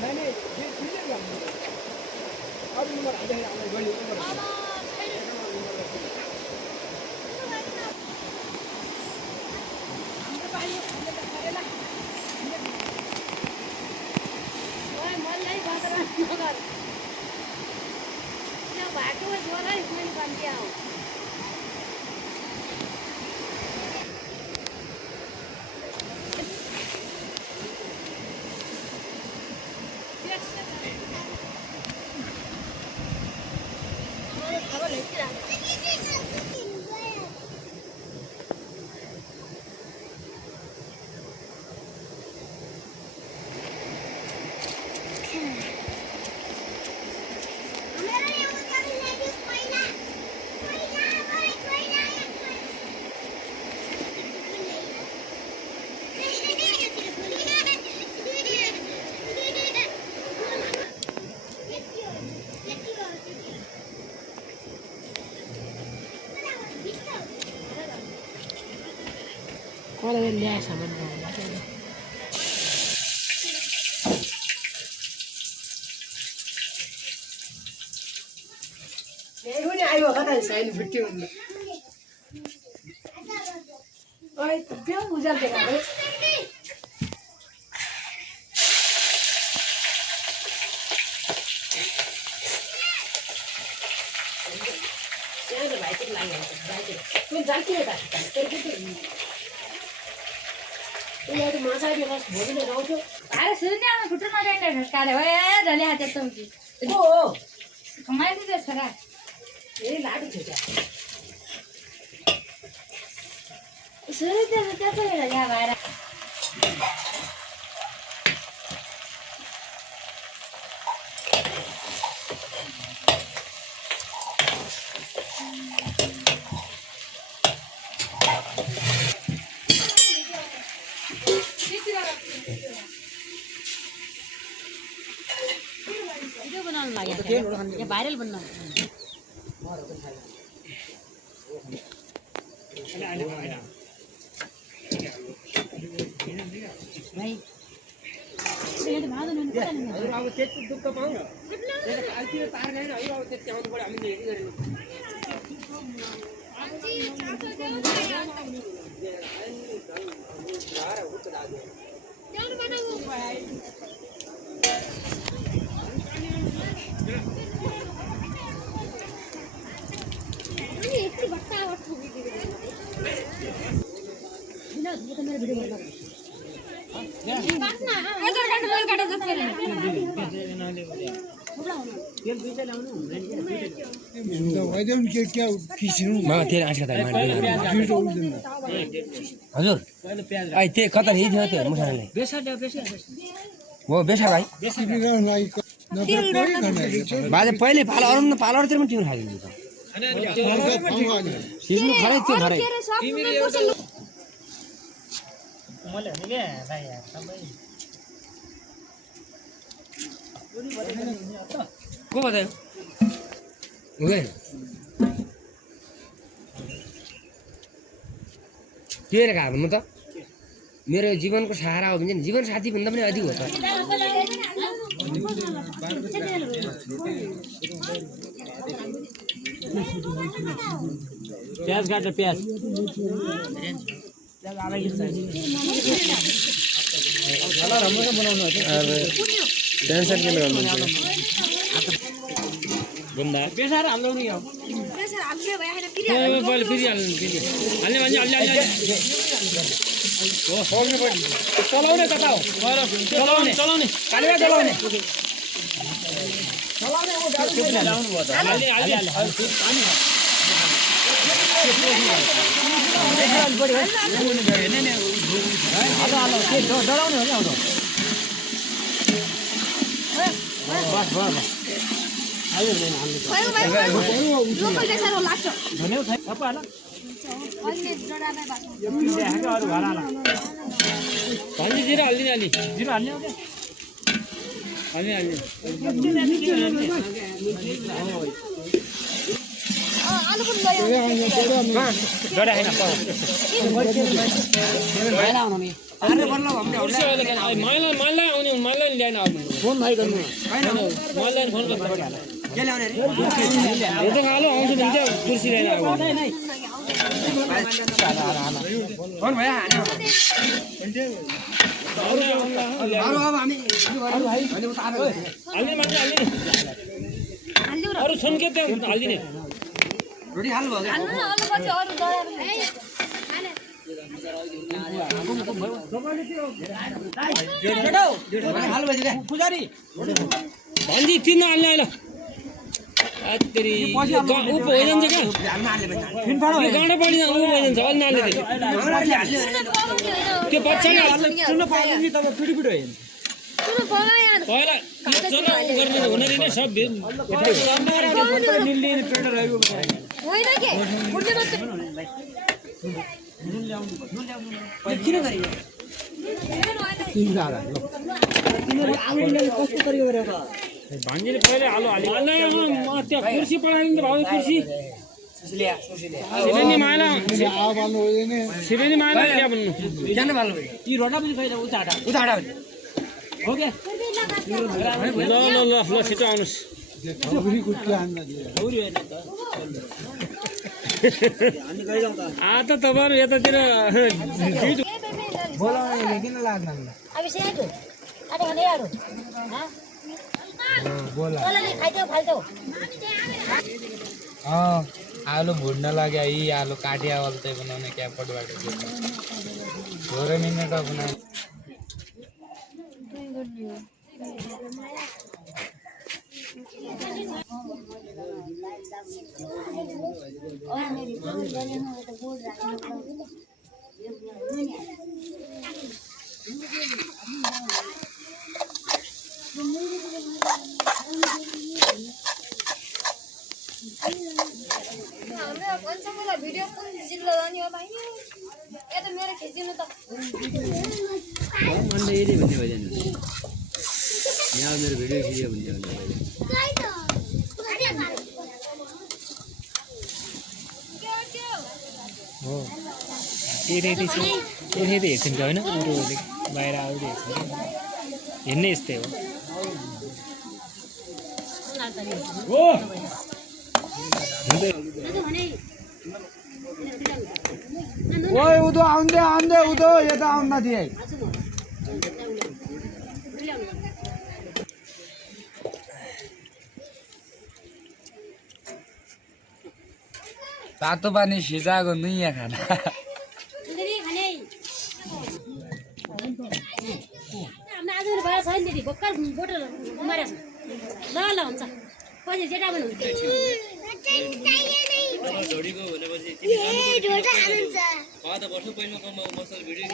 नहीं ये चीजें अब नंबर आ जाएगा हमारे बड़ी number Kalau dia sama dengan ये आयो कता साइल फिट्टी हुन्छ ओइ त्यो उजाल देखा है यहाँ त भाइ चाहिँ लागिहाल्छ भाइ चाहिँ तँ जान्थ्यो त यहाँ त माछा बेला भोलिले गाउँथ्यो अरे सुन्ने आमा फुट्न नजाने ढस्काले हो ए झले हात चौकी को हो कमाइदियो त्यो छोरा ए लाडु थियो क्या सुरु त्यो त्यस्तो बेला यहाँ भएर भिडियो बनाउन लाग्यो यो भाइरल बन्न भाइ अब त्यति दुःख पाउँ आइतिर तार गएन अब त्यति आउनु पर्यो हामीले हेरी गरेन हजुर आई त्यो कता हिँड्थ्यो त्यो मुसाले हो बेसा भाइ बाजे पहिले पालोतिर पनि टिमर खाइदिन्छ त सिक्नु खरै त्यो खरै को बतायो हुँदैन के रे घाम भन्नु त मेरो जीवनको सहारा हो भने जीवन साथी भन्दा पनि अधिक हो त प्याज काट प्याज टेन्सन किन गर्नुहुन्छ बन्दा बेसार हाम्रो नि हो प्रेसर हाल्नु भयो हैन पहिले फेरि हाल्ने भने हो होल्ने पनि चलाउने कता हो चलाउने कालेमा चलाउने ओ गाडी चलाउनु भयो त हाल्ने डराउने हो नि आउँदो बस आयो नि लोकल प्रेसर हो लाग्छ धन्यवाद छैन तपाईहरुलाई अहिले डरामै बास्नु देखेको अरु घर आला भन्ने जिरा हाल्दिन अलि जिरा हाल्ने हो के हाल्ने आलु पनि गयो डरा हैन मैला आउनु नि मैला आउने मैला ल्याएन फोन भाइ गर्नु मलाई फोन गर्नु के ल्याउने रे यो त आलो आउँछ भने चाहिँ कुर्सी लिएर आऊ फोन भयो हाने अरु अब हामी अरु भाइ अहिले उता आरो हाल्ने मान्छे हाल्ने अरु छन् के त्यहाँ हाल्दिने रोटी हाल्नु भयो हाल्नु न अल्लो पछि अरु दया हाल्नु भयो पुजारी भन्जी किन हाल्ने अहिले अत्तरी उ भइजान्छ क्या यो गाडा बढी उ भइजान्छ अलि नाले त्यो पछाडि सुन्न पाउँछ नि तपाईँ पिडी होइन सुन बगा यार पहिला चलो गर्ने हुन दिने सब निल्ने ट्रेडर आइगयो होइन के मुर्गे मात्र किन गरे भान्जीले पहिले हालो हाल्यो म त्यो कुर्सी पढाइदिनु भाउ कुर्सी सिबेनी माला सिबेनी माला क्या भन्नु जान भालो यी रोटा पनि खैला उता उता हो के ल ल ल ल छिटो आउनुस् आ त तपाईहरु यतातिर बोलाउनेले किन लाग्दैन अब सेट अरे भने यार बोला बोलाले खाइदेऊ फाल्देऊ आलु भुट्न लाग्यो यी आलु काटिया वाल्दै बनाउने क्या पटबाट थोरै मिनट बनाए भिडियो कुन जिल्ला जाने हो भाइ ए त मेरो खिच्दिनु त अन्डे यदि भन्ने भइदैन यहाँ मेरो भिडियो खिच्यो भन्ने हो यति हेर्छन् कि होइन अरूहरूले बाहिर आउँदै हेर्छन् हेर्ने यस्तै हो ओए उदो आउँदै आउँदै उदो यता आउन दिए तातो पानी सिजाको नुइया खाना ल हुन्छ पछि जेटा पनि हुन्छ ढोडीको भनेपछि त वर्ष पहिलो मसल भिडियो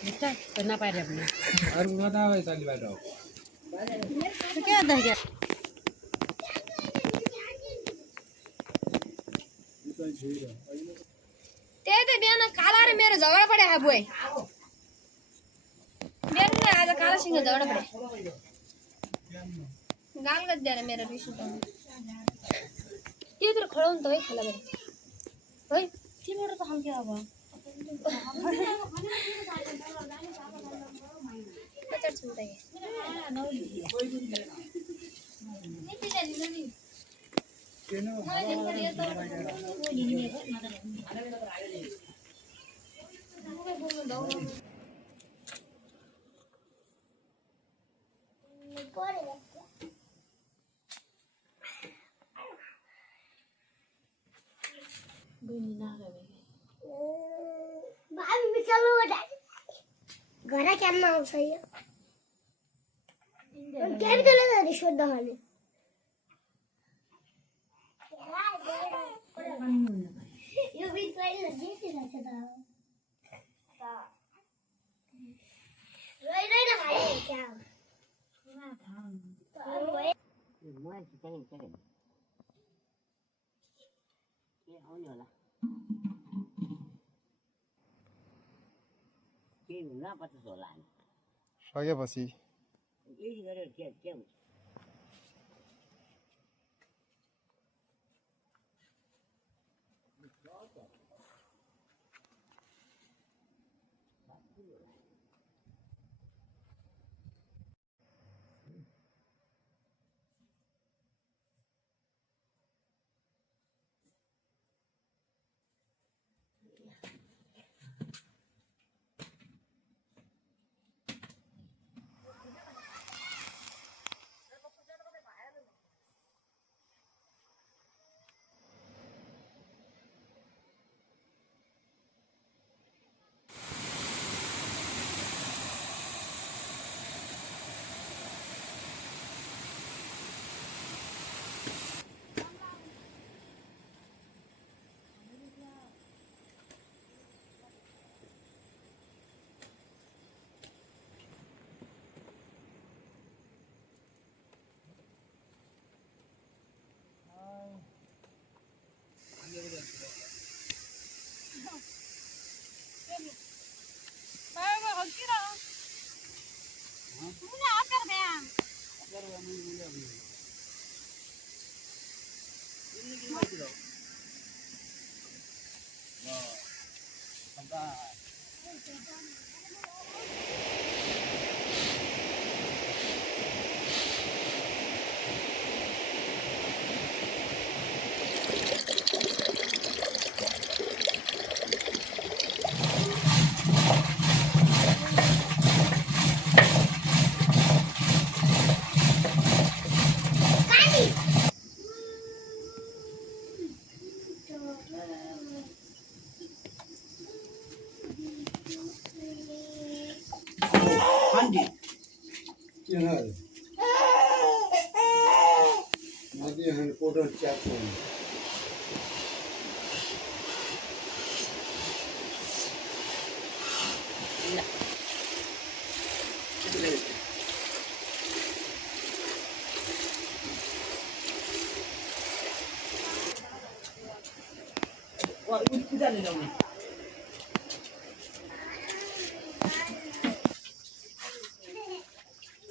खिच्छ नपाएर पनि अरू नदावे चलिबाट हो के गर्दा त्यही त बिहान काला र मेरो झगडा परे बुइ मेरो र आज कालासँग झगडा परे गाल गरिदिएर मेरो रिसु त्यत्रो खडाउनु त है खोला गरे है तिम्रो त खान्थ्यो अब बच्चा छुट्दै घर क्याम्पमा आउँछ यो क्यापिटल सोध्दा खाने यो बिच पहिला जेसी रहेछ त रोइ रोइ नखाने क्या सकेपछि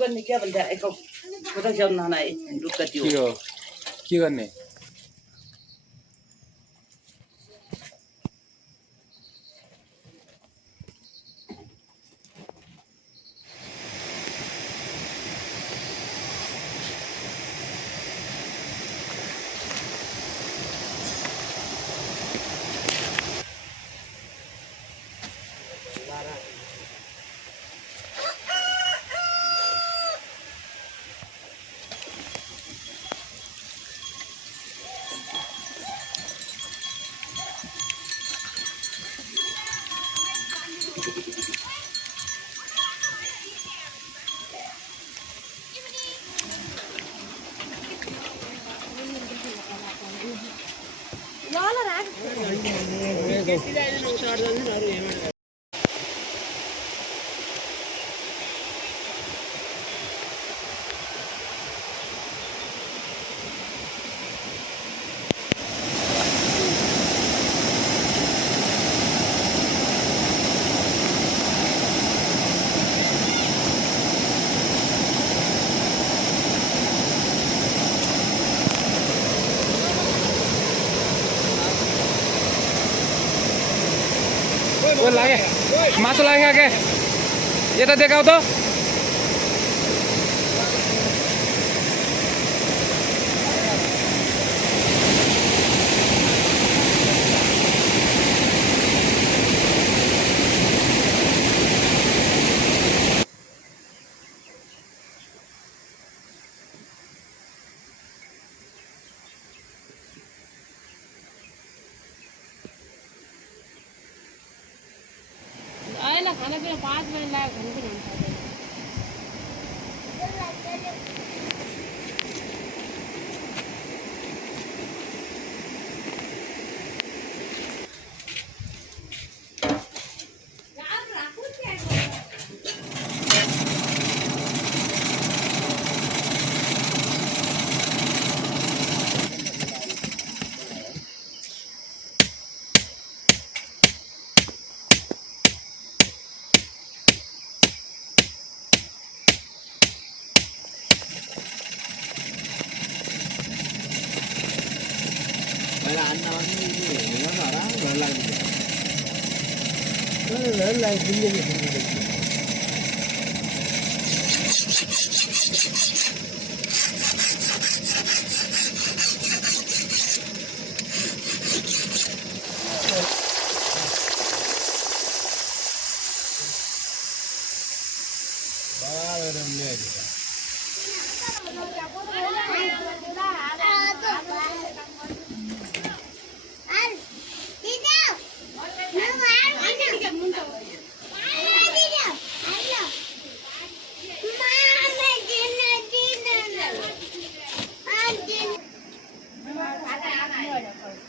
उगर्ने क्या भन्छ एक कता च्याउ नाना रुख कति हो के गर्ने लागे मासु लाग्यो के यता देखाऊ त खाना पीना 5 मिनट लाग्यो खाना पीना हुन्छ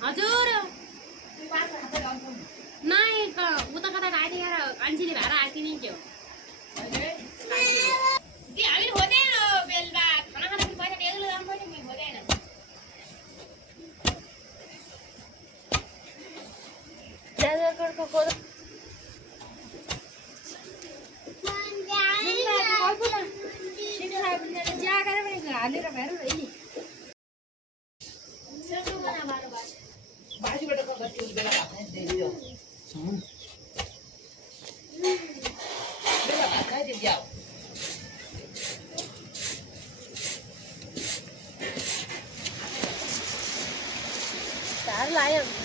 हजुर नाही उता कता आइदिएर कान्छीले भाडा हाकिदिन्थ्यो हामी हुँदैन बेलुका खाना खाँदा पैसा टेक्नु जानु पर्ने नि हुँदैन हालेर भएर लायो